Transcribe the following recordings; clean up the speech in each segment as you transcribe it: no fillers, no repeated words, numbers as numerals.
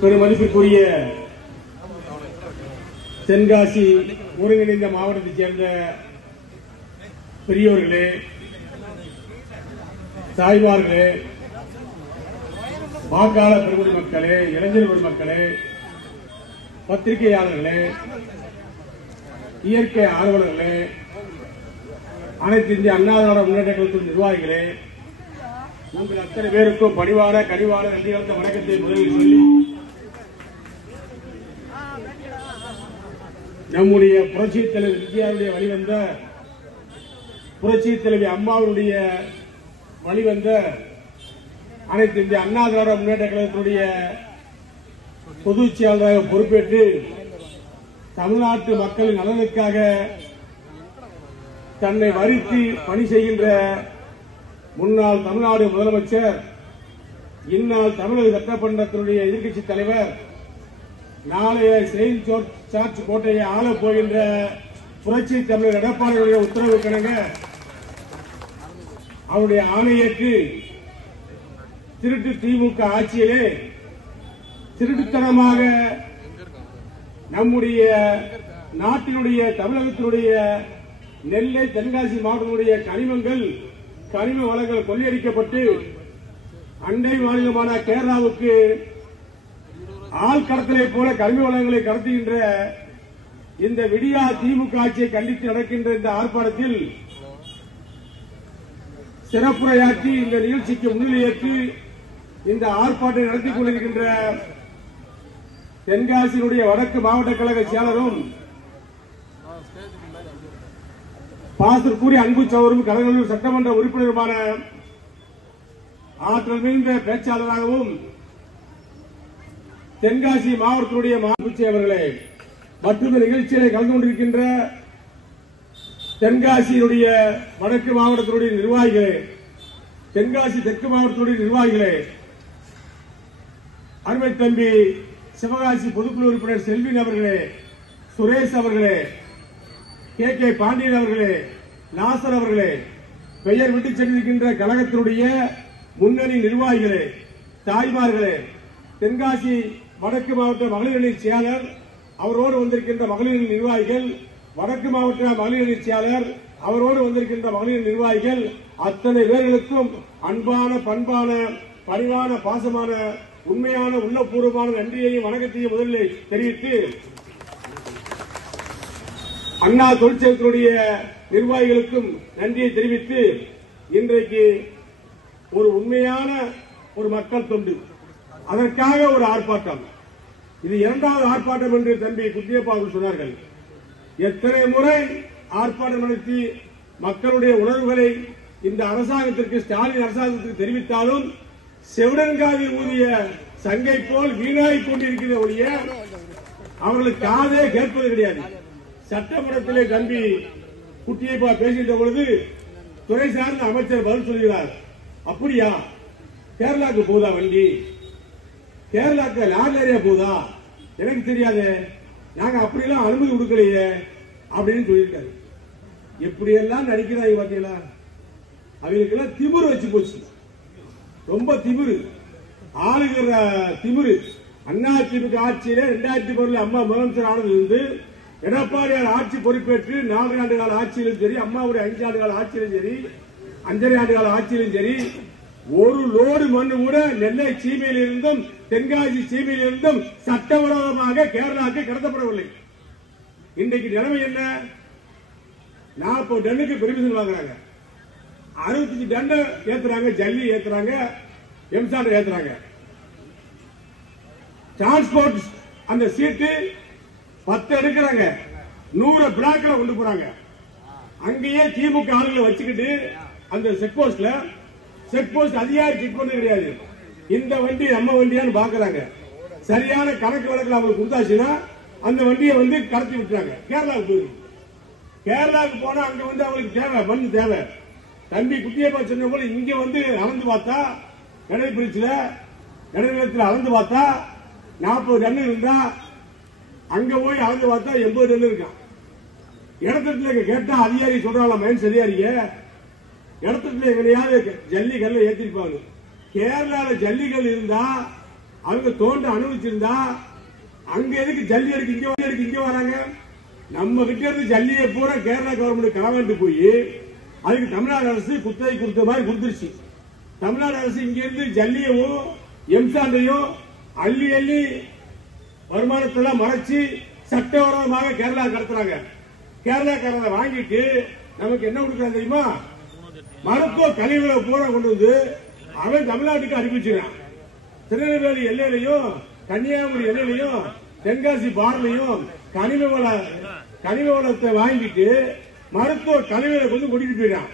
பெருமதிப்பிற்குரிய தென்காசி ஒருங்கிணைந்த மாவட்டத்தைச் சேர்ந்த பெரியோர்களே, தாய்மார்களே, வாக்காளர் பெருமதி மக்களே, இளைஞர் பெருமக்களே, பத்திரிகையாளர்களே, இயற்கை ஆர்வலர்களே, அனைத்து இந்திய அண்ணா திராவிட முன்னேற்ற கழகத்தின் நிர்வாகிகளே, உங்கள் அத்தனை பேருக்கும் பணிவான கனிவான நன்றி கலந்த வணக்கத்தை முதலில் சொல்லி, நம்முடைய புரட்சித் தலைவர் இந்தியாவுடைய வழிவந்த புரட்சித் தலைவி அம்மாவுடைய வழிவந்த அனைத்து இந்திய அண்ணா திராவிட முன்னேற்ற கழகத்தினுடைய பொதுச் செயலாளராக பொறுப்பேற்று தமிழ்நாட்டு மக்களின் நலனுக்காக தன்னை வருத்தி பணி செய்கின்ற முன்னாள் தமிழ்நாடு முதலமைச்சர், இந்நாள் தமிழக சட்டமன்றத்தினுடைய எதிர்க்கட்சித் தலைவர், நாளைய செயின்ட் ஜார்ஜ் கோட்டையை ஆளப் போகின்ற புரட்சி தமிழர் எடப்பாடியுடைய உத்தரவு கிணங்க அவருடைய ஆணையேற்று திருட்டு திமுக ஆட்சியிலே திருட்டுத்தனமாக நம்முடைய நாட்டினுடைய தமிழகத்தினுடைய நெல்லை தென்காசி மாவட்டத்தினுடைய கனிம வளங்கள் கொள்ளையடிக்கப்பட்டு அண்டை மாநிலமான கேரளாவுக்கு ஆள் கடத்தலை போல கனிம வளங்களை கடத்துகின்ற இந்த விடியா திமுக ஆட்சியை கண்டித்து நடக்கின்ற இந்த ஆர்ப்பாட்டத்தில் சிறப்புரையாற்றி இந்த நிகழ்ச்சிக்கு முன்னிலையேற்று இந்த ஆர்ப்பாட்டத்தை நடத்திக் கொண்டிருக்கின்ற தென்காசியினுடைய வடக்கு மாவட்ட கழக செயலரும் பாசூர் அன்பு சௌரும் கலைஞர் சட்டமன்ற உறுப்பினருமான ஆற்றல் மிகுந்த பேச்சாளராகவும் தென்காசி மாவட்டத்தினுடைய மாபுச்சி அவர்களே மற்றும் நிகழ்ச்சிகளை கலந்து கொண்டிருக்கின்ற தென்காசியினுடைய வடக்கு மாவட்டத்தினுடைய நிர்வாகிகளே, தென்காசி தெற்கு மாவட்டத்தினுடைய நிர்வாகிகளே, அருமை தம்பி சிவகாசி பொதுக்குழு உறுப்பினர் செல்வின் அவர்களே, சுரேஷ் அவர்களே, கே பாண்டியன் அவர்களே, நாசர் அவர்களே, பெயர் விட்டு சென்றிருக்கின்ற கழகத்தினுடைய முன்னணி நிர்வாகிகளே, தாய்மார்களே, தென்காசி வடக்கு மாவட்ட மகளிர் அணி செயலர், அவரோடு வந்திருக்கின்ற மகளிர் நிர்வாகிகள், வடக்கு மாவட்ட மகளிர் அணி செயலர், அவரோடு வந்திருக்கின்ற மகளிர் நிர்வாகிகள், அத்தனை பேர்களுக்கும் அன்பான பண்பான பணிவான பாசமான உண்மையான உள்ளபூர்வமான நன்றியையும் வணக்கத்தையும் முதலில் தெரிவித்து, அண்ணா தொழிற்சங்கத்தினுடைய நிர்வாகிகளுக்கும் நன்றியை தெரிவித்து, இன்றைக்கு ஒரு உண்மையான ஒரு மக்கள் தொண்டு, அதற்காக ஒரு ஆர்ப்பாட்டம். இது இரண்டாவது ஆர்ப்பாட்டம் என்று தம்பி குட்டியப்பா சொன்னார்கள். எத்தனை முறை ஆர்ப்பாட்டம் நடத்தி மக்களுடைய உணர்வுகளை இந்த அரசாங்கத்திற்கு, ஸ்டாலின் அரசாங்கத்திற்கு தெரிவித்தாலும் செவிடன்காவில் ஊதிய சங்கை போல் வீணாகிக் கொண்டிருக்கிற ஒழிய அவர்களுக்கு காதே கேட்பது கிடையாது. சட்டமன்றத்திலே தம்பி குட்டியப்பா பேசுகின்ற பொழுது துறை சார்ந்த அமைச்சர் பதில் சொல்கிறார், அப்படியா கேரளாக்கு போதா வண்டி, கேரளாக்கு லாரி ஏரியா போதா, எனக்கு தெரியாது, நாங்க அப்படியெல்லாம் அனுமதி கொடுக்கலையே அப்படின்னு சொல்லியிருக்காரு. எப்படியெல்லாம் நடிக்கிறாங்க பாத்தீங்களா? அவங்களுக்கெல்லாம் திமிரு வச்சு போச்சு, ரொம்ப திமிரு, ஆளுகிற திமிரு. அண்ணா திமுக ஆட்சியில 2010 அம்மா முதலமைச்சர் ஆனதிலிருந்து எடப்பாடியார் ஆட்சி பொறுப்பேற்று 4 ஆண்டு கால ஆட்சியிலும் சரி, அம்மாவுடைய 5 ஆண்டு கால ஆட்சியிலும் சரி, 5.5 ஆண்டு கால ஆட்சியிலும் சரி, ஒரு லோடு மண் கூட நெல்லை சீமையில் இருந்தும் தென்காசி சீமையில் இருந்தும் சட்டவிரோதமாக கேரளாவுக்கு கடத்தப்படவில்லை. இன்றைக்கு நிலைமை என்ன? 40 டன்னுக்கு பெர்மிஷன் வாங்குறாங்க, 65 டன் ஏத்துறாங்க, ஜல்லி ஏத்துறாங்க, எம்சாண்ட் ஏத்துறாங்க. டிரான்ஸ்போர்ட் அந்த சீட்டு 10 எடுக்கிறாங்க, 100 பிளாக்ல கொண்டு போறாங்க. அங்கேயே திமுக ஆளுகளை வச்சுக்கிட்டு அந்த செக் போஸ்ட் அதிகாரி செக் பண்ண கிடையாது, இந்த வண்டி நம்ம வண்டியான்னு பாக்குறாங்க. சரியான கணக்கு வழக்கில் அவங்களுக்கு கொடுத்தாச்சுன்னா அந்த வண்டியை கடத்தி விட்டுறாங்க. கேரளாவுக்கு போனா அங்க அவங்களுக்கு தேவை, மண் தேவை. தம்பி குட்டியப்பா சொன்ன போல இங்க வந்து அளந்து பார்த்தா நடைபெறத்தில் அளந்து பார்த்தா 40 டன் இருந்தா அங்க போய் அளந்து பார்த்தா 80 டன் இருக்கான். இடத்துல கேட்டா அதிகாரி சொல்றாங்களா மைன்ஸ் அதிகாரிங்க இடத்துல எங்களையாவது ஜல்லிக்கல்ல ஏற்றிருப்பாங்க. கேரளால ஜல்லிக்கல் இருந்தா அவங்க தோண்ட அனுமதிச்சிருந்தா அங்க எதுக்கு ஜல்லி எடுக்க இங்க வராங்க? நம்ம கிட்ட இருந்து ஜல்லியை பூரா கேரளா கவர்மெண்ட் காவாண்டு போய் அதுக்கு தமிழ்நாடு அரசு குத்தகை கொடுத்த மாதிரி கொடுத்துருச்சு. தமிழ்நாடு அரசு இங்க இருந்து ஜல்லியவும் எம்சாண்டையும் அள்ளி அள்ளி வருமானத்தெல்லாம் மறைச்சு சட்டவிரோதமாக கேரளா கடத்துறாங்க. கேரளாக்காரரை வாங்கிட்டு நமக்கு என்ன கொடுக்கறாங்க தெரியுமா? மருத்துவ கழிவுகளை பூரா கொண்டு வந்து அவன் தமிழ்நாட்டுக்கு அனுப்பிச்சிருக்கான். திருநெல்வேலி எல்லையிலையும் கன்னியாகுமரி எல்லையிலையும் தென்காசி பார்லையும் கனிம வளத்தை வாங்கிட்டு மருத்துவ கழிவுகளை கொண்டு கொட்டிட்டு போயிடான்.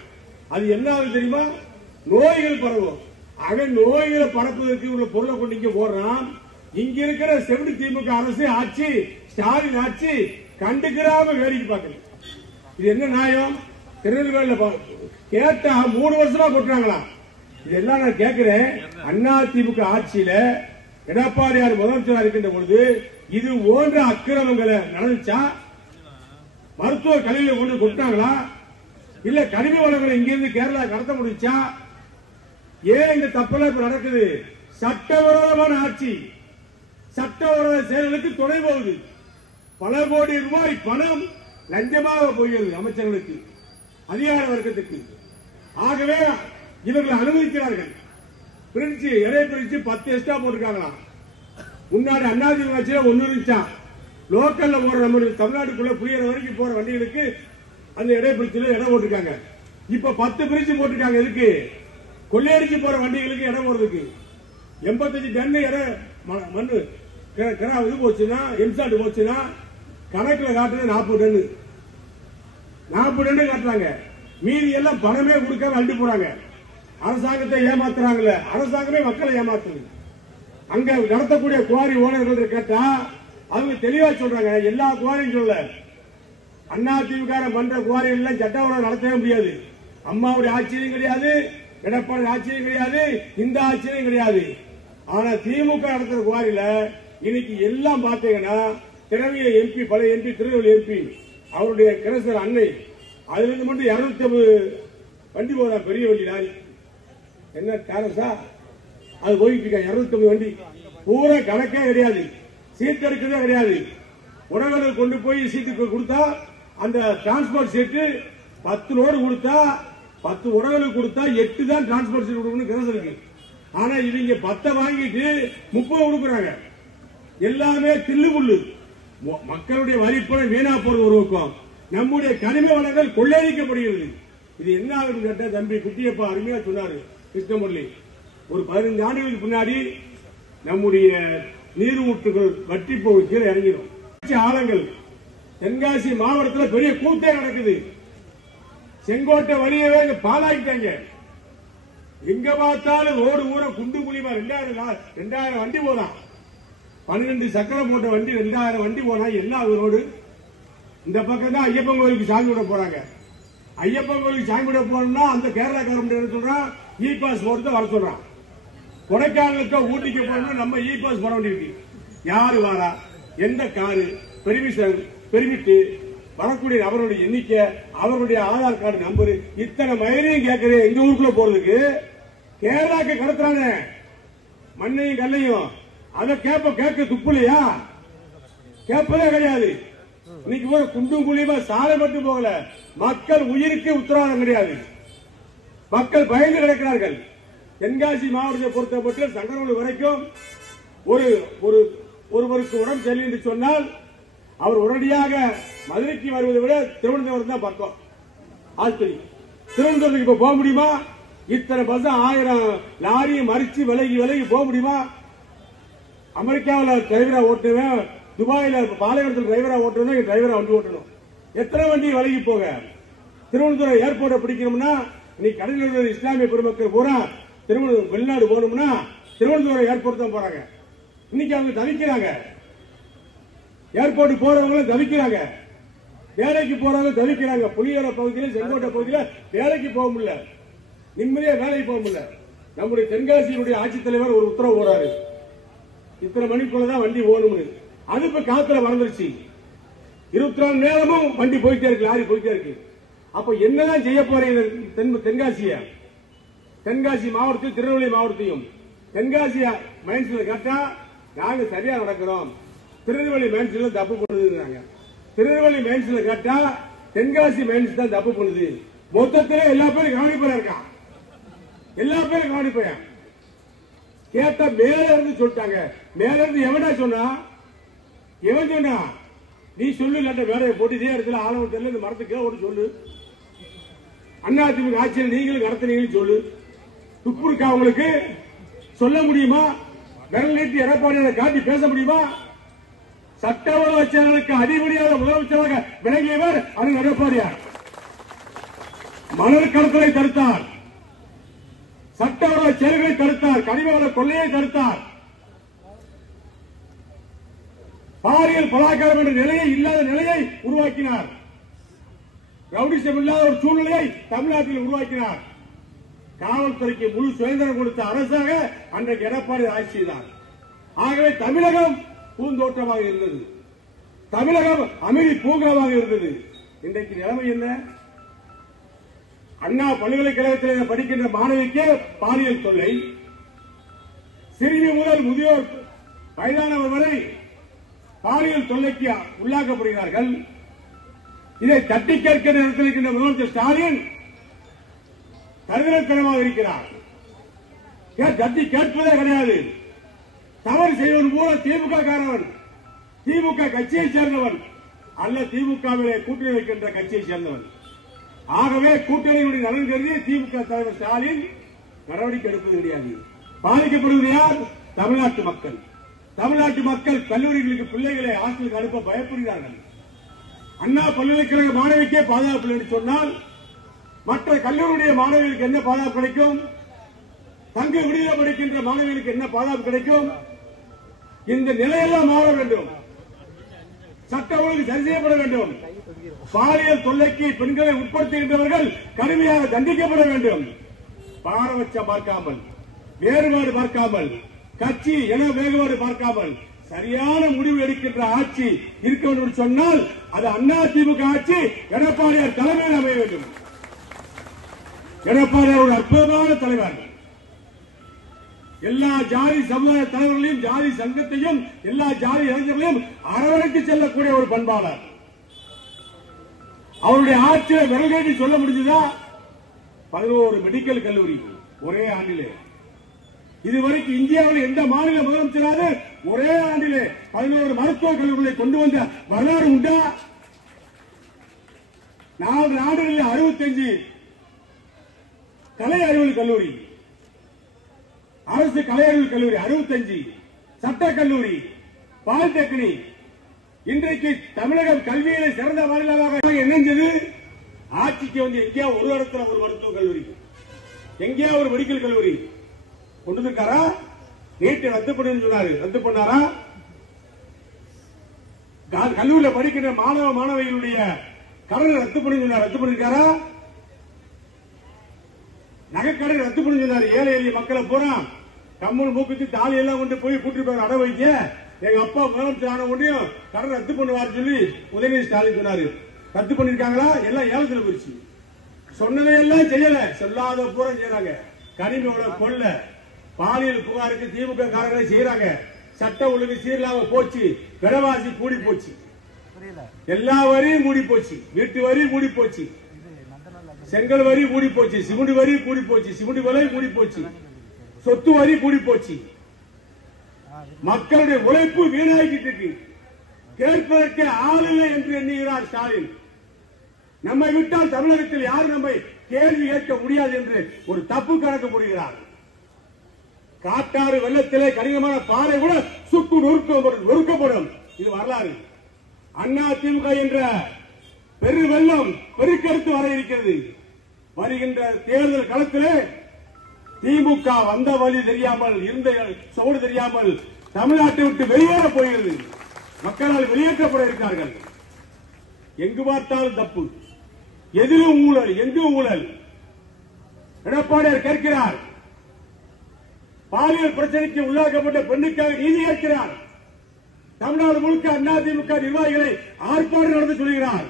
அது என்ன ஆகுது தெரியுமா? நோய்கள் பரவும். அவன் நோய்களை பரப்புவதற்கு உள்ள பொருளை கொண்டு இங்க போடுறான். இங்க இருக்கிற செவிடு திமுக அரசு ஆட்சி ஸ்டாலின் ஆட்சி கண்டுக்கிறாம வேடிக்கை பார்க்கல. இது என்ன நியாயம்? திருநெல்வேலியில கேட்டா 3 வருஷமா கொட்டுறாங்களா? இதெல்லாம் நான் கேட்கிறேன். அண்ணா திமுக ஆட்சியில எடப்பாடியார் முதலமைச்சராக இருக்கின்ற பொழுது இது போன்ற அக்கிரமங்களை நடந்துச்சா? மருத்துவ கழிவுகளை கொண்டு கொட்டாங்களா? இல்ல கனிம வளங்களை இங்கிருந்து கேரளா கடத்த முடிச்சா? ஏன் இந்த தப்பெல்லாம் இப்ப நடக்குது? சட்டவிரோதமான ஆட்சி, சட்டவிரோத செயல்களுக்கு துணை போகுது. பல கோடி ரூபாய் பணம் லஞ்சமாக போகிறது அமைச்சர்களுக்கு, அதிகார வர்க்கத்துக்கு. ஆகவே இவர்கள் அனுமதிக்கிறார்கள். எடை பிரிச்சு 10 எக்ஸ்ட்ரா போட்டிருக்காங்களாம். முன்னாடி அண்ணாதிமுக ஆட்சியில 1 இருந்துச்சா? லோக்கல்ல போற நம்ம தமிழ்நாட்டுக்குள்ள புளியற வரைக்கும் போற வண்டிகளுக்கு அந்த எடை பிரிச்சுல இடம் போட்டிருக்காங்க. இப்ப 10 பிரிச்சு போட்டிருக்காங்க. எதுக்கு? கொள்ளையடிச்சு போற வண்டிகளுக்கு இடம் போறதுக்கு. 85 டன் மண்ணு இது போச்சுன்னா எம்சாண்ட் போச்சுன்னா கணக்குல காட்டுறது 40 டன் காட்டுறாங்க. மீதி எல்லாம் பணமே கொடுக்காம அள்ளி போறாங்க. அரசாங்கத்தை ஏமாத்துறாங்கல்ல, அரசாங்கமே மக்களை ஏமாத்துது. அங்க நடத்தக்கூடிய குவாரி ஓனர்கள் கேட்டா அவங்க தெளிவா சொல்றாங்க. எல்லா குவாரியும் சொல்ல அதிமுக பண்ற குவாரி எல்லாம் சட்டவிரோதம் நடத்தவே முடியாது. அம்மாவுடைய ஆட்சியும் கிடையாது, எடப்பாடி ஆட்சியும் கிடையாது, இந்த ஆட்சியும் கிடையாது. ஆனா திமுக நடத்துற குவாரியில இன்னைக்கு எல்லாம் பாத்தீங்கன்னா திறமைய எம்பி, பழைய எம்பி, திருநெல்வேலி எம்பி அவருடைய கிரசர் அன்னை அதுல இருந்து மட்டும் 250 வண்டி போதா, பெரிய வண்டி லாரி. என்ன காரசா அது போயிட்டு இருக்க 250 வண்டி பூரா கணக்கே கிடையாது, சீட் எடுக்கிறதே கிடையாது. உணவுகளுக்கு கொண்டு போய் சீட்டுக்கு கொடுத்தா அந்த டிரான்ஸ்போர்ட் சீட்டு 10 லோடு கொடுத்தா 10 உணவுகளுக்கு கொடுத்தா 8 தான் டிரான்ஸ்போர்ட் சீட் கொடுக்கணும் கிரசர் இருக்கு. ஆனா இவங்க 10 வாங்கிட்டு 30 கொடுக்குறாங்க. எல்லாமே தில்லுமுள்ளு. மக்களுடைய வரிப்பணம் வீணா போறது ஒரு பக்கம், நம்முடைய கனிம வளங்கள் கொள்ளையடிக்கப்படுகிறது. இது என்ன ஆகுது கேட்ட தம்பி குட்டியப்பா அருமையா சொன்னாரு கிருஷ்ணமுரளி. ஒரு 15 ஆண்டுகளுக்கு முன்னாடி நம்முடைய நீரூற்றுகள் வற்றி போய் கீழே இறங்கிடும். ஆழங்கள் தென்காசி மாவட்டத்தில் பெரிய கூத்தே நடக்குது. செங்கோட்டை வழியவே பாலாக்கிட்டாங்க. எங்க பார்த்தாலும் ரோடு ஊர குண்டு குழிமா 2000 வண்டி போதான். 12 சக்கரம் போட்ட வண்டி 2000 வண்டி போனா என்ன ரோடு? இந்த பக்கம் தான் ஐயப்பன் கோயிலுக்கு சாமி விட போறாங்க. ஐயப்பன் கோயிலுக்கு சாமி விட போனா அந்த கேரளா கவர்மெண்ட் என்ன சொல்றான்? இ பாஸ் போட்டு வர சொல்றான். கொடைக்கானலுக்கு ஊட்டிக்கு போனா நம்ம இ பாஸ் போட வேண்டியிருக்கு. யாரு வாரா, எந்த காரு, பெர்மிட், வரக்கூடிய அவருடைய எண்ணிக்கை, அவருடைய ஆதார் கார்டு நம்பர், இத்தனை மயிலையும் கேட்கிறேன். எங்க ஊருக்குள்ள போறதுக்கு கேரளாக்கு கடத்துறாங்க மண்ணையும் கல்லையும். அதை கேட்க துப்புலையா? கேட்பதே கிடையாது. இன்னைக்கு போற குண்டும் குழியுமா சாலை மட்டும் போகல, மக்கள் உயிருக்கு உத்தரவாதம் கிடையாது. மக்கள் பயந்து கிடக்கிறார்கள். தென்காசி மாவட்டத்தை பொறுத்தப்பட்டு சங்கரவூர் வரைக்கும் ஒருவருக்கு உடம்பு சரியில்லை என்று சொன்னால் அவர் உடனடியாக மதுரைக்கு வருவதை விட திருவனந்தபுரம் தான் பக்கம் ஆஸ்பத்திரி. திருவனந்தபுரத்துக்கு இப்ப போக முடியுமா? இத்தனை பஸ் 1000 லாரியை மறிச்சு விலகி போக முடியுமா? அமெரிக்காவில் டிரைவரா ஓட்டுவேன், துபாயில பாலைவனத்தில் டிரைவரா ஓட்டணும், டிரைவரா வண்டி ஓட்டணும். எத்தனை வண்டி விலகி போக? திருவனந்தபுரம் ஏர்போர்ட்டை பிடிக்கணும்னா இன்னைக்கு கடலில் உள்ள இஸ்லாமிய பெருமக்கள் பூரா வெளிநாடு போகணும்னா திருவனந்தபுரம் ஏர்போர்ட் தான் போறாங்க. இன்னைக்கு அவங்க தவிக்கிறாங்க. ஏர்போர்ட் போறவங்களும் தவிக்கிறாங்க, வேலைக்கு போறவங்க தவிக்கிறாங்க. புலியோர பகுதியில், செங்கோட்டை பகுதியில் வேலைக்கு போக முடியல. நிம்மதியா வேலைக்கு போக முடியல. நம்முடைய தென்காசியினுடைய ஆட்சித்தலைவர் ஒரு உத்தரவு போறாரு, இத்தனை மணிக்குள்ளதான் வண்டி ஓடும்னு. அது இப்ப காத்துல மறந்துருச்சு. 24 மணி நேரமும் வண்டி போயிட்டே இருக்கு, லாரி போயிட்டே இருக்கு. அப்ப என்னதான் செய்ய போறீங்க? தென்காசி மாவட்டத்தையும் திருநெல்வேலி மாவட்டத்தையும் தென்காசி மைன்ஸ்ல கேட்டா நாங்க சரியா நடக்கிறோம், திருநெல்வேலி மைன்ஸ்ல தப்பு பண்ணுதுங்க. திருநெல்வேலி மைன்ஸ்ல கேட்டா தென்காசி மைன்ஸ் தான் தப்பு பண்ணுது. மொத்தத்திலே எல்லா பேரும் கவனிப்பா இருக்கான், எல்லா பேரும் கவனிப்பேன். கேட்டா மேல இருந்து சொல்லிட்டாங்க. மேல இருந்து எவனா சொன்னா? எவன் சொன்னா? நீ சொல்லு, இல்லாட்ட வேலையை போட்டு இதே இடத்துல ஆளவன் தெரியல, இந்த மரத்துக்கு ஒரு சொல்லு. அதிமுக ஆட்சியில் நீங்களும் நடத்தினீங்கன்னு சொல்லு. துப்பு இருக்கா உங்களுக்கு? சொல்ல முடியுமா? விரல் நீட்டி எடப்பாடியை காட்டி பேச முடியுமா? சட்டமன்ற செயலருக்கு அதிபதியாக முதலமைச்சராக விளங்கியவர் அது எடப்பாடியார். மணல் கடத்தலை தடுத்தார், சட்டமன்ற செயல்களை தடுத்தார், கனிமவள கொள்ளையை தடுத்தார், பாலியல் பலாத்காரம் என்ற நிலையை இல்லாத நிலையை உருவாக்கினார், ரவுடிசம் இல்லாத ஒரு சூழ்நிலையை தமிழ்நாட்டில் உருவாக்கினார். காவல்துறைக்கு முழு சுதந்திரம் கொடுத்த அரசாக அன்றைக்கு எடப்பாடி ஆட்சி செய்தார். ஆகவே தமிழகம் பூந்தோட்டமாக இருந்தது, தமிழகம் அமைதி பூங்காவாக இருந்தது. இன்றைக்கு நிலைமை என்ன? அண்ணா பல்கலைக்கழகத்தில் படிக்கின்ற மாணவிக்கு பாலியல் தொல்லை, சிறிய முதல் முதியோர் வயதானவர் வரை பாலியல் தொல்லைக்கு உள்ளாக்கப்படுகிறார்கள். இதை தட்டி கேட்கிற இடத்தில் இருக்கின்ற முதலமைச்சர் ஸ்டாலின் கருதலத்தனமாக இருக்கிறார். தட்டி கேட்பதே கிடையாது. தவறு செய்வன் பூரா திமுக காரவன், திமுக கட்சியை சேர்ந்தவன் அல்ல, திமுகவிலே கூட்டணி வைக்கின்ற கட்சியை சேர்ந்தவன். ஆகவே கூட்டணியுடைய நலன் கருதி திமுக தலைவர் ஸ்டாலின் நடவடிக்கை எடுப்பது கிடையாது. பாதிக்கப்படுவது யார்? தமிழ்நாட்டு மக்கள். தமிழ்நாட்டு மக்கள் கல்லூரிகளுக்கு பிள்ளைகளை ஹாஸ்டலுக்கு அனுப்ப பயப்படுகிறார்கள். அண்ணா பல்கலைக்கழக மாணவிக்கே பாதுகாப்பு என்று சொன்னால் மற்ற கல்லூரியுடைய மாணவிகளுக்கு என்ன பாதுகாப்பு கிடைக்கும்? தங்க விடுதலை படிக்கின்ற மாணவிகளுக்கு என்ன பாதுகாப்பு கிடைக்கும்? இந்த நிலையெல்லாம் மாற வேண்டும், சட்ட ஒழுங்கு சரி செய்யப்பட வேண்டும். பாலியல் தொல்லைக்கு பெண்களை உட்படுத்துகின்றவர்கள் கடுமையாக தண்டிக்கப்பட வேண்டும். பாரபட்சம் பார்க்காமல், வேறுபாடு பார்க்காமல், கட்சி என வேறுபாடு பார்க்காமல் சரியான முடிவு எடுக்கின்ற ஆட்சி இருக்க வேண்டும் என்று சொன்னால் அது அதிமுக ஆட்சி எடப்பாடியார் தலைமையில் அமைய வேண்டும். எடப்பாடியார் ஒரு அற்புதமான தலைவர். எல்லா ஜாதி சமுதாய தலைவர்களையும், ஜாதி சங்கத்தையும், எல்லா ஜாதி இளைஞர்களையும் அரவணைத்து செல்லக்கூடிய ஒரு பண்பாளர். அவருடைய ஆட்சியை விரல்கேட்டி சொல்ல முடிஞ்சதா? 11 மெடிக்கல் கல்லூரி ஒரே ஆண்டிலே. இதுவரைக்கும் இந்தியாவில் எந்த மாநில முதலமைச்சராக ஒரே ஆண்டிலே 11 மருத்துவக் கல்லூரிகளை கொண்டு வந்த வரலாறு உண்டா? 4 ஆண்டுகளில் 65 கலை அறிவியல் கல்லூரி, அரசு கலை அறிவியல் கல்லூரி 65, சட்டக் கல்லூரி, பாலிடெக்னிக். இன்றைக்கு தமிழகம் கல்வியிலே சிறந்த மாநிலமாக என்னஞ்சது? ஆட்சிக்கு வந்து எங்கேயா ஒரு இடத்துல ஒரு மருத்துவக் கல்லூரி, எங்கேயா ஒரு மெடிக்கல் கல்லூரி கொண்டு இருக்காரா? நீட்டை ரத்து பண்ணு சொன்னாரு, ரத்து பண்ணாரா? கல்லூரியில் படிக்கின்ற மாணவ மாணவிகளுடைய கடனை ரத்து பண்ணி சொன்னார், ரத்து பண்ணிருக்காரா? நகைக்கடை ரத்து பண்ணி சொன்னார். ஏழை எளிய மக்களை பூரா கம்மல் மூக்குத்தி தாலி எல்லாம் கொண்டு போய் கூட்டி போய் அடை வைக்க எங்க அப்பா முதலமைச்சர் ஆன முடியும் கடன் ரத்து பண்ணுவார் சொல்லி உதயநிதி ஸ்டாலின் சொன்னாரு. ரத்து பண்ணிருக்காங்களா? எல்லாம் ஏலத்தில் போயிடுச்சு. சொன்னதையெல்லாம் செய்யல, சொல்லாத பூரா செய்யறாங்க. கனிமோட கொள்ள பாலியல் புகாருக்கு திமுக காரங்களை செய்யறாங்க. சட்ட ஒழுங்கு சீரலாம போச்சு, விலைவாசி கூடி போச்சு, எல்லா வரியும் மூடி போச்சு, வீட்டு வரி மூடி போச்சு, செங்கல் வரி மூடி போச்சு, சிமெண்ட் வரி கூடி போச்சு, சிமெண்ட் விலை மூடி போச்சு, சொத்து வரி கூடி போச்சு. மக்களுடைய உழைப்பு வீணாகிட்டு இருக்கு. கேட்பதற்கு ஆள் இல்லை என்று எண்ணுகிறார் ஸ்டாலின். நம்மை விட்டால் தமிழகத்தில் யாரும் நம்மை கேள்வி கேட்க முடியாது என்று ஒரு தப்பு கணக்கு போடுகிறார். காட்டாறு வெள்ளத்திலே கடினமான பாறை கூட சுக்கு நொறுக்கப்படும். இது வரலாறு. அண்ணா திமுக என்ற பெரு வெள்ளம் பெருக்கெடுத்து வர இருக்கிறது. வருகின்ற தேர்தல் களத்திலே திமுக வந்த வழி தெரியாமல், இருந்த சோடு தெரியாமல் தமிழ்நாட்டை விட்டு வெளியேற போகிறது. மக்களால் வெளியேற்றப்பட இருக்கிறார்கள். எங்கு பார்த்தாலும் தப்பு, எதிலும் ஊழல், எங்கும் ஊழல். எடப்பாடியார் கேட்கிறார். பாலியல் பிரச்சனைக்கு உள்ளாக்கப்பட்ட பெண்ணுக்காக நீதி கேட்கிறார். தமிழ்நாடு முழுக்க அதிமுக நிர்வாகிகளை ஆர்ப்பாட்டம் நடத்த சொல்கிறார்.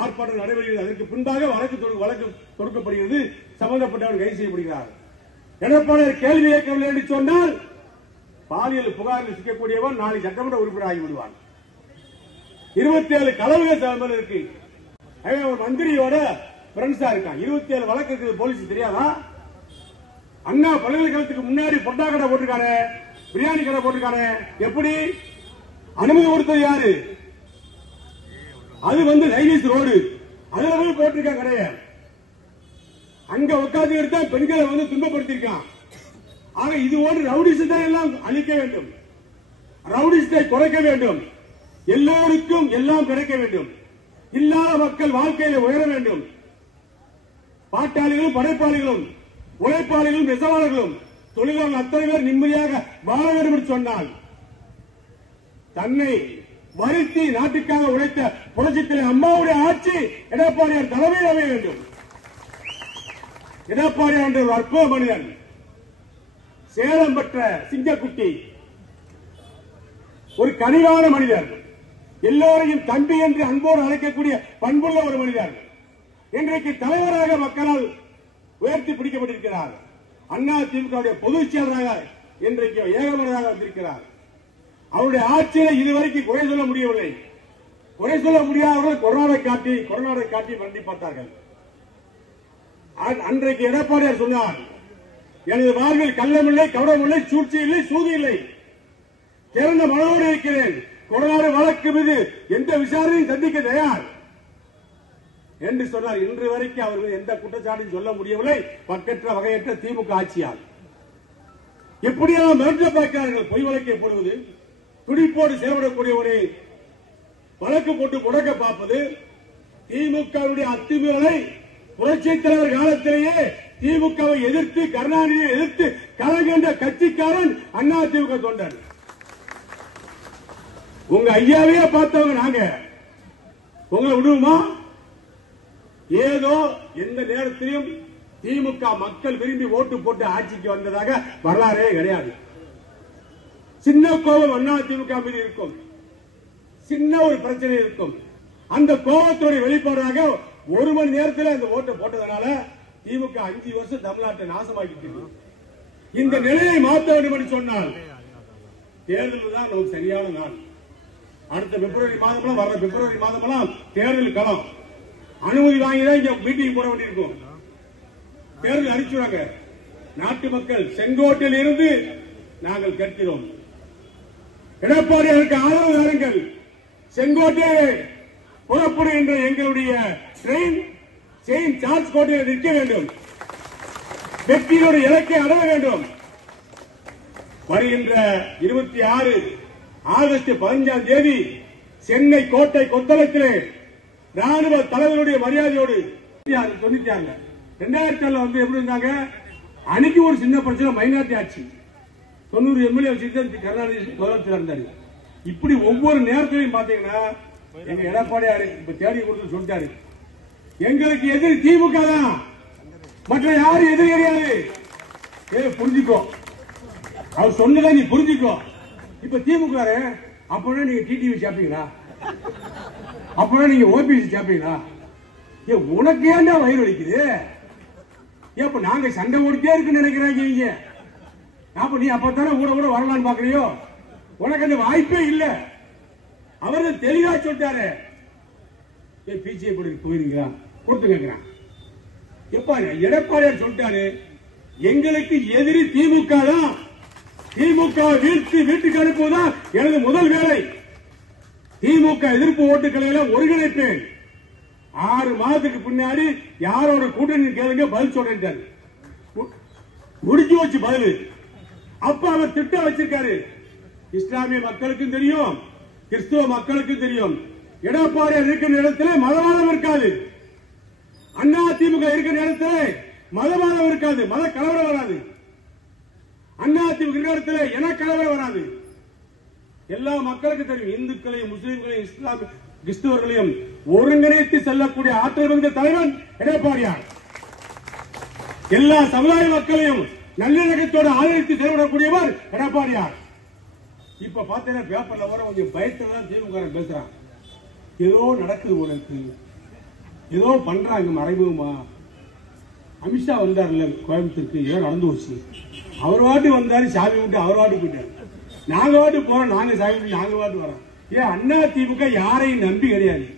ஆர்ப்பாட்டம் நடைபெறுகிறது. அதற்கு பின்பாக வழக்கு தொடுக்கப்படுகிறது. சம்பந்தப்பட்டவர் கைது செய்யப்படுகிறார். எடப்பாடியார் கேள்வி கேட்கவில்லை என்று சொன்னால் பாலியல் புகாரில் சிக்கக்கூடியவர் நாளை சட்டமன்ற உறுப்பினர் ஆகிவிடுவார். 27 களவுகள் இருக்கு. ஒரு மந்திரியோட பிரெண்ட்ஸா இருக்கான். 27 வழக்கு இருக்குது. போலீஸ் தெரியாதா? அண்ணா பல்கலைக்கழகத்துக்கு முன்னாடி பொட்டா கடை போட்டிருக்காரு, பிரியாணி கடை போட்டிருக்காரு. எப்படி அனுமதி கொடுத்தது யாரு? அது லைனிஸ் ரோடு, அதுல போய் போட்டிருக்காங்க கடைய. அங்க உட்கார்ந்து எடுத்தா பெண்களை துன்பப்படுத்திருக்கான். ஆக இது ஒரு ரவுடிசத்தை எல்லாம் அழிக்க வேண்டும், ரவுடிசத்தை குறைக்க வேண்டும், எல்லோருக்கும் எல்லாம் கிடைக்க வேண்டும், இல்லாத மக்கள் வாழ்க்கையில உயர வேண்டும். பாட்டாளிகளும் படைப்பாளிகளும் உழைப்பாளிகளும் நெசவாளர்களும் தொழிலாளர்கள் அத்தனை பேர் நிம்மதியாக வாழ வேண்டும் என்று சொன்னால் தன்னை வருத்தி நாட்டுக்காக உழைத்த புரட்சித்தலைவர் அம்மாவுடைய ஆட்சி எடப்பாடியார் தலைமையில் அமைய வேண்டும். எடப்பாடியார் என்ற ஒரு அற்புத மனிதன், சேலம் பெற்ற சிங்கக்குட்டி, ஒரு கனிவான மனிதர், எல்லோரையும் தம்பி என்று அன்போடு அழைக்கக்கூடிய பண்புள்ள ஒரு மனிதர். இன்றைக்கு தலைவராக மக்களால் உயர்த்தி பிடிக்கப்பட்டிருக்கிறார். அதிமுக பொதுச் செயலராக இன்றைக்கு ஏகமனதாக வந்திருக்கிறார். அவருடைய ஆட்சியை இதுவரைக்கும் குறை சொல்ல முடியவில்லை. குறை சொல்ல முடியாதவர்கள் கொரோனாவை காட்டி வண்டி பார்த்தார்கள். அன்றைக்கு எடப்பாடியார் சொன்னார், எனது வாழ்வில் கள்ளமில்லை, கவனமில்லை, சூழ்ச்சி இல்லை, சூது இல்லை, திறந்த மனதோடு இருக்கிறேன், கொரோனா வழக்கு மீது எந்த விசாரணையும் சந்திக்க தயார் என்று சொன்னார். இன்று வரைக்கும் அவர்கள் எந்த குற்றச்சாட்டையும் சொல்ல முடியவில்லை. பக்கற்ற வகையற்ற திமுக ஆட்சியால் எப்படியெல்லாம் மிரட்ட பார்க்கிறார்கள். பொய் வழக்கை போடுவது, துடிப்போடு செயல்படக்கூடியவரை வழக்கு போட்டு முடக்க பார்ப்பது, திமுகவுடைய அத்துமீறலை புரட்சித் தலைவர் காலத்திலேயே திமுகவை எதிர்த்து கருணாநிதியை எதிர்த்து கலகின்ற கட்சிக்காரன் அதிமுக தொண்டர். உங்க ஐயாவையே பார்த்தவங்க நாங்க, உங்களை விடுவோமா? ஏதோ எந்த நேரத்திலும் திமுக மக்கள் விரும்பி ஓட்டு போட்டு ஆட்சிக்கு வந்ததாக வரலாறே கிடையாது. சின்ன கோபம் அதிமுக மீது இருக்கும், சின்ன ஒரு பிரச்சனை இருக்கும். அந்த கோபத்தோட வெளிப்பாடாக ஒரு மணி நேரத்தில் அந்த ஓட்டை போட்டதனால திமுக 5 வருஷம் தமிழ்நாட்டை நாசமாக்கிட்டு. இந்த நிலையை மாற்ற வேண்டும் என்று சொன்னால் தேர்தல் தான் நமக்கு சரியான நாள். அடுத்த பிப்ரவரி மாதம், வர பிப்ரவரி மாதம் தேர்தல் களம். அனுமதி வாங்கிதான் இங்க மீட்டிங் போட வேண்டியிருக்கும். தேர்தல் அறிவிச்சுறாங்க. நாட்டு மக்கள் செங்கோட்டையில் இருந்து நாங்கள் கேட்கிறோம், எடப்பாடியாருக்கு ஆதரவு தாருங்கள். செங்கோட்டை புறப்படுகின்ற எங்களுடைய ட்ரெயின் செயின்ட் சார்ஜ் கோட்டையில் நிற்க வேண்டும். வெற்றியோட இலக்கை அடைய வேண்டும். வருகின்ற 26 ஆகஸ்ட் 15ஆம் தேதி சென்னை கோட்டை கொத்தளத்திலே ராணுவ தலைவருடைய மரியாதையோடு 2007 எப்படி இருந்தாங்க? அன்னைக்கு ஒரு சின்ன பிரச்சனை, மைனாரிட்டி ஆட்சி. 90 எம்எல்ஏ வச்சுட்டு கருணாநிதி முதலமைச்சர் இருந்தாரு. இப்படி ஒவ்வொரு நேரத்திலையும் பாத்தீங்கன்னா எங்க எடப்பாடியார் இப்ப தேடி கொடுத்து சொல்லிட்டாரு, எங்களுக்கு எதிரி திமுக தான், மற்ற யாரும் எதிரி கிடையாது. புரிஞ்சுக்கோ, அவர் சொன்னதை நீ புரிஞ்சுக்கோ. இப்ப திமுக அப்பனா நீங்க டிடிவி சாப்பிட்டீங்களா? அப்பனா நீங்க ஓபிசி சாப்பிட்டீங்களா? உனக்கு ஏன்டா வயிறு வலிக்குது? இப்ப நாங்க சண்டை ஓடிட்டே இருக்குன்னு நினைக்கிறாங்க நீங்க. அப்ப நீ அப்பத்தானே கூட கூட வரலான்னு பாக்குறியோ? உனக்கு அந்த வாய்ப்பே இல்ல. அவர் தெளிவா சொல்லிட்டாரு. பிஜே போயிருங்களா கொடுத்து கேட்கிறான். எப்ப எடப்பாடியார் சொல்லிட்டாரு, எங்களுக்கு எதிரி திமுக தான், திமுக வீழ்த்தி வீட்டுக்கு அனுப்புவதுதான் எனது முதல் வேலை. திமுக எதிர்ப்பு ஓட்டுக்களை ஒருங்கிணைப்பேன். 6 மாதத்துக்கு பின்னாடி யாரோட கூட்டணி கேளுங்க, பதில் சொல்றாரு. முடிஞ்சு வச்சு பதில். அப்ப அவர் திட்டம் வச்சிருக்காரு. இஸ்லாமிய மக்களுக்கும் தெரியும், கிறிஸ்துவ மக்களுக்கும் தெரியும். எடப்பாடியார் இருக்கிற இடத்துல மதவாதம் இருக்காது. அதிமுக இருக்கிற இடத்துல மதவாதம் இருக்காது, மத கலவரம் வராது. அதிமுக இருக்கிற இடத்துல என கலவரம் வராது. எல்லா மக்களுக்கும் தெரியும். இந்துக்களையும் முஸ்லிம்களையும் இஸ்லாமிய கிறிஸ்துவர்களையும் ஒருங்கிணைத்து செல்லக்கூடிய ஆற்றல் மிகுந்த தலைவன் எடப்பாடியார். எல்லா சமுதாய மக்களையும் நல்லிணக்கத்தோடு ஆதரித்து செயல்படக்கூடியவர் எடப்பாடியார். இப்ப பாத்தீங்கன்னா பேப்பர்ல வர கொஞ்சம் பயத்துல தான் திமுக பேசுறான். ஏதோ நடக்குது உனக்கு, ஏதோ பண்றாங்க மறைமுகமா. அமித்ஷா வந்தார்ல கோயம்புத்தூருக்கு, ஏதோ நடந்து வச்சு அவர் வாட்டு வந்தாரு, சாமி விட்டு அவர் வாட்டு போயிட்டாரு. நாங்க வாட்டு போறோம், நாங்க சாமி விட்டு நாங்க வாட்டு வரோம். ஏன் அண்ணா திமுக யாரையும் நம்பி கிடையாது,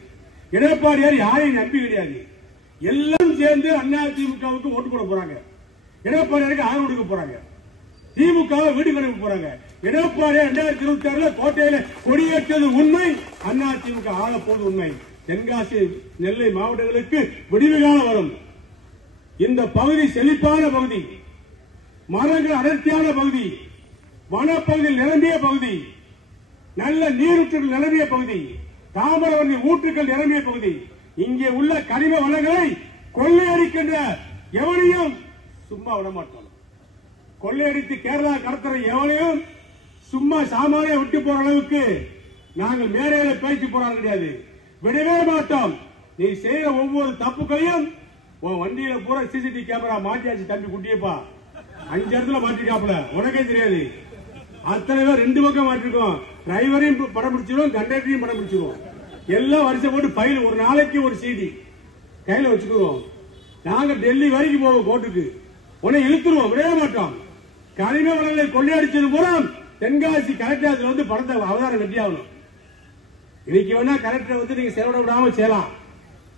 எடப்பாடியார் யாரையும் நம்பி கிடையாது. எல்லாம் சேர்ந்து அண்ணா திமுகவுக்கு ஓட்டு போட போறாங்க, எடப்பாடியாருக்கு ஆதரவு கொடுக்க போறாங்க, திமுகவை வீடு கணக்கு போறாங்க. எடப்பாடியார் 2026 கோட்டையில கொடியேற்றது உண்மை, அண்ணா திமுக ஆள போது உண்மை. தென்காசி நெல்லை மாவட்டங்களுக்கு விடிவு காலம் வரும். இந்த பகுதி செழிப்பான பகுதி, மரங்கள் அடர்த்தியான பகுதி, வனப்பகுதியில் நிரம்பிய பகுதி, நல்ல நீரூற்றுகள் நிரம்பிய பகுதி, தாமிரபரணி ஊற்றுக்கள் நிரம்பிய பகுதி. இங்கே உள்ள கனிம வளங்களை கொள்ளையடிக்கின்ற எவனையும் சும்மா விட மாட்டோம். கொள்ளையடித்து கேரளா கடத்துற எவனையும் சும்மா சாமானிய விட்டு போற அளவுக்கு நாங்கள் மேடையில பேச்சு போறாங்க கிடையாது, விடவே மாட்டோம். நீ செய்யற ஒவ்வொரு தப்புகளையும் உன் வண்டியில பூரா சிசிடிவி கேமரா மாட்டியாச்சு தம்பி குட்டியப்பா. 5 இடத்துல மாட்டிருக்காப்ல, உனக்கே தெரியாது. அத்தனை பேர் 2 பக்கம் மாட்டிருக்கோம். டிரைவரையும் படம் பிடிச்சிருவோம், கண்டக்டரையும் படம் பிடிச்சிருவோம். எல்லாம் வரிசை போட்டு பையில் ஒரு நாளைக்கு ஒரு CD கையில வச்சுக்குவோம். நாங்க டெல்லி வரைக்கும் போவோம் கோர்ட்டுக்கு, உன்னை இழுத்துருவோம், விடவே மாட்டோம். கனிம வளங்களை கொள்ளையடிச்சது பூரா தென்காசி கலெக்டர் வந்து படத்தை அவதாரம் கட்டியாகணும். இன்னைக்கு வேணா கலெக்டரை வந்து நீங்க செலவிட விடாம செய்யலாம்.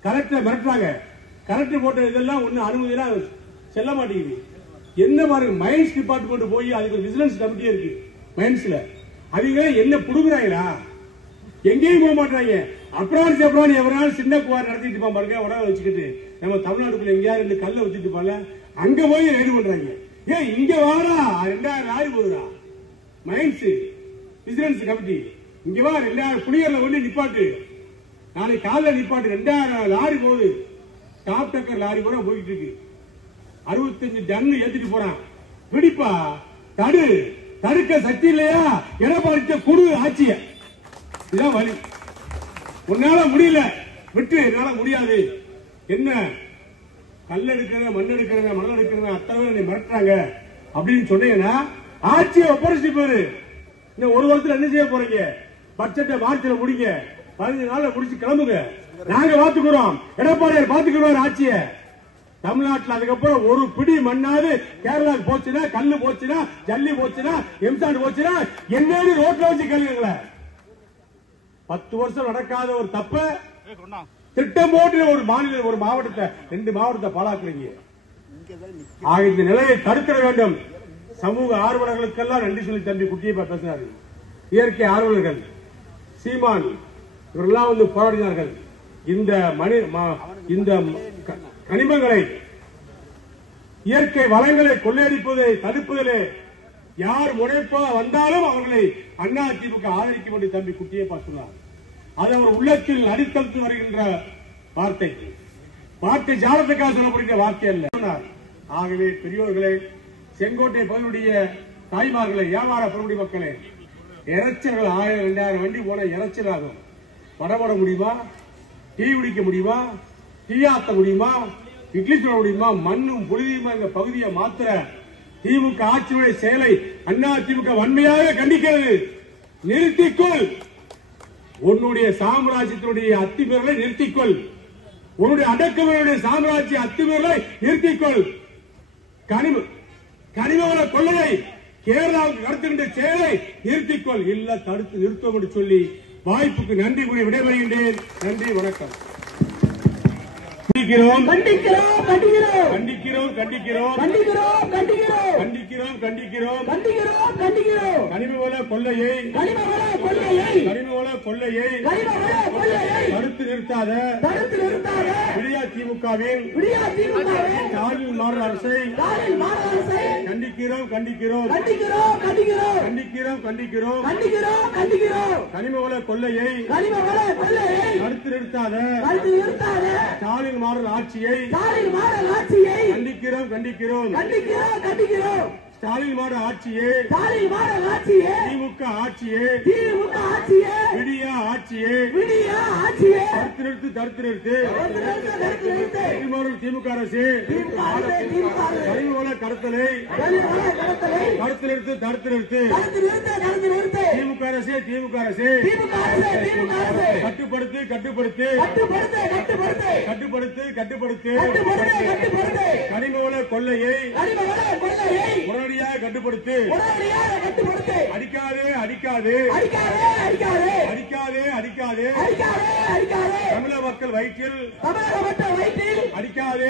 கலெக்டரை மிரட்டுறாங்க, கலெக்டர் போட்ட இதெல்லாம் ஒண்ணு அனுமதியெல்லாம் செல்ல மாட்டேங்குது. என்ன பாருங்க, மைன்ஸ் டிபார்ட்மெண்ட் போய் அதுக்கு ஒரு விஜிலன்ஸ் கமிட்டி இருக்கு மைன்ஸ்ல, அவங்க என்ன புடுங்குறாங்களா, எங்கேயும் போக மாட்டாங்க. அப்புறம் எவரால் சின்ன குவார் நடத்திட்டு பாருங்க, உடனே வச்சுக்கிட்டு நம்ம தமிழ்நாட்டுக்குள்ள எங்கேயாவது 2 கல்ல வச்சுட்டு பால அங்க போய் ரெடி பண்றாங்க. ஏன் இங்க வாடா, 2000 லாரி போகுதா மைன்ஸ் விஜிலன்ஸ் கமிட்டி, இங்க வா 2000 புளியர்ல வந்து நிப்பாட்டு, நாளைக்கு காலைல நிப்பாட்டு, 2000 லாரி போகுது, டாப் டக்கர் லாரி கூட போயிட்டு இருக்கு, 65 டன் ஏத்திட்டு போறான். பிடிப்பா, தடுக்க சக்தி இல்லையா, எடப்பாடி குடு ஆட்சிய, இதான் வழி. உன்னால முடியல விட்டு, என்னால முடியாது. என்ன கல் எடுக்கிறவங்க, மண் எடுக்கிறவங்க, மணல் எடுக்கிறவங்க அத்தனை பேர் மிரட்டுறாங்க அப்படின்னு சொன்னீங்கன்னா ஆட்சியை ஒப்படைச்சு போயிரு. இன்னும் 1 வருஷத்துல என்ன செய்ய போறீங்க? பட்ஜெட்டை மார்ச்ல முடிங்க, 15 நாள்ல முடிச்சு கிளம்புங்க, நாங்க பாத்துக்கிறோம், எடப்பாடியார் பாத்துக்கிறோம் ஆட்சிய. தமிழ்நாட்டில் அதுக்கப்புறம் ஒரு பிடி மண்ணாவது கேரளாவுக்கு போச்சுன்னா, கல்லு போச்சுன்னா, ஜல்லி போச்சுன்னா, எம்சாண்ட் போச்சுன்னா என்னன்னு ரோட்ல வச்சு கேளுங்கள. 10 வருஷம் நடக்காத ஒரு தப்ப திட்டம் போட்டு ஒரு மாநில, ஒரு மாவட்டத்தை, 2 மாவட்டத்தை பாழாக்குறீங்க. இந்த நிலையை தடுக்க வேண்டும். சமூக ஆர்வலர்களுக்கெல்லாம் நன்றி சொல்லி தம்பி குட்டியப்பா பேசினாரு. இயற்கை ஆர்வலர்கள் சீமான் இவரெல்லாம் வந்து போராடினார்கள். இந்த கனிமங்களை, இயற்கை வளங்களை கொள்ளையடிப்பதை தடுப்பதிலே யார் முனைப்பா வந்தாலும் அவர்களை அதிமுக ஆதரிக்கும் என்று தம்பி குட்டியப்பா சொன்னார். அது அவர் உள்ளத்தில் அடித்தடுத்து வருகின்ற வார்த்தை ஜாலத்துக்காக சொல்லப்படுகிற வார்த்தை அல்ல. ஆகவே பெரியோர்களே, செங்கோட்டை பகுதியுடைய தாய்மார்களை, வியாபார பெருமுடி மக்களே, இறைச்சல்கள் 1000 2000 வண்டி போன இறைச்சல் ஆகும். படபட முடியுமா? டீ குடிக்க முடியுமா? டீயாத்த முடியுமா? இட்லி சொல்ல முடியுமா? மண்ணும் புழுதியுமா இந்த பகுதியை மாத்திர திமுக ஆட்சியுடைய செயலை அதிமுக வன்மையாக கண்டிக்கிறது. நிறுத்திக்கொள், உன்னுடைய சாம்ராஜ்யத்தினுடைய அத்துமீறலை நிறுத்திக்கொள், உன்னுடைய அடக்குமுறையுடைய சாம்ராஜ்ய அத்துமீறலை நிறுத்திக்கொள், கனிமவள கொள்ளையை கேரளாவுக்கு கடத்துகின்ற செயலை நிறுத்திக்கொள், இல்ல தடுத்து நிறுத்தும் என்று சொல்லி வாய்ப்புக்கு நன்றி கூறி விடைபெறுகின்றேன். நன்றி, வணக்கம். கண்டிக்கிறோம் கண்டிக்கிறோம் கண்டிக்கிறோம் கண்டிக்கிறோம் கண்டிக்கிறோம் கண்டிக்கிறோம் கண்டிக்கிறோம் கண்டிக்கிறோம் கண்டிக்கிறோம் கண்டிக்கிறோம் கண்டிக்கிறோம் கனிமவள கொள்ளையை தடுத்து நிறுத்தாத விடியா திமுகவின் ஸ்டாலின் மாடல் அரசை கண்டிக்கிறோம் கண்டிக்கிறோம் கண்டிக்கிறோம் கண்டிக்கிறோம் கண்டிக்கிறோம் கண்டிக்கிறோம் கனிமவள கொள்ளையை தடுத்து நிறுத்தாத ஸ்டாலின் மாடல் ஆட்சியை கண்டிக்கிறோம் கண்டிக்கிறோம் ஸ்டாலின் மாடல் ஆட்சியை திமுக ஆட்சியை விடியா ஆட்சியை தடுத்து நிறுத்து திமுக அரசு கடத்தலை தடுத்து நிறுத்து திமுக அரசு கட்டுப்படுத்து கனிமவள கொள்ளையை உடனடியாக கட்டுப்படுத்து. அடிக்காதே தமிழக மக்கள் வயிற்றில் அடிக்காதே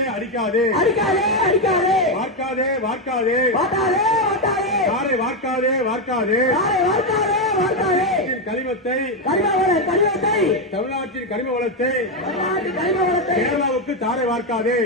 வார்க்காதே கனிமத்தை தமிழ்நாட்டின் கனிம வளத்தை கேரளாவுக்கு தாரை வார்க்காதே.